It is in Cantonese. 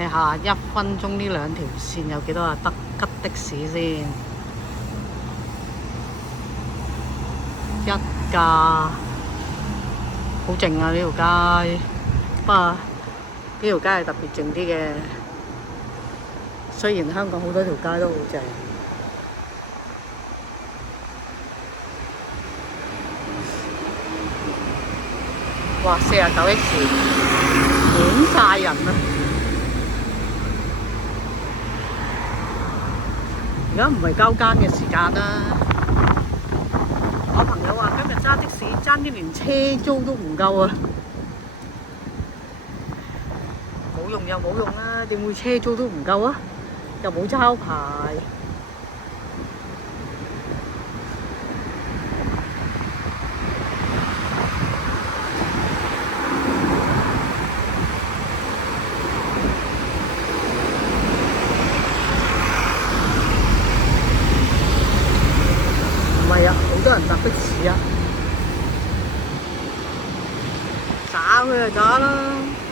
睇下1分鐘呢兩條線有幾多啊？得吉的士先，一架，好靜啊呢條街。不過呢條街係特別靜啲嘅，雖然香港好多條街都好靜。哇！49X 滿晒人啊！而家唔係交更嘅時間啦。我朋友話今日揸的士爭啲連車租都唔夠啊！冇用又冇用啦，點會車租都唔夠啊？又冇抄牌。唔係啊，好多人搭的士啊，渣佢就渣啦〜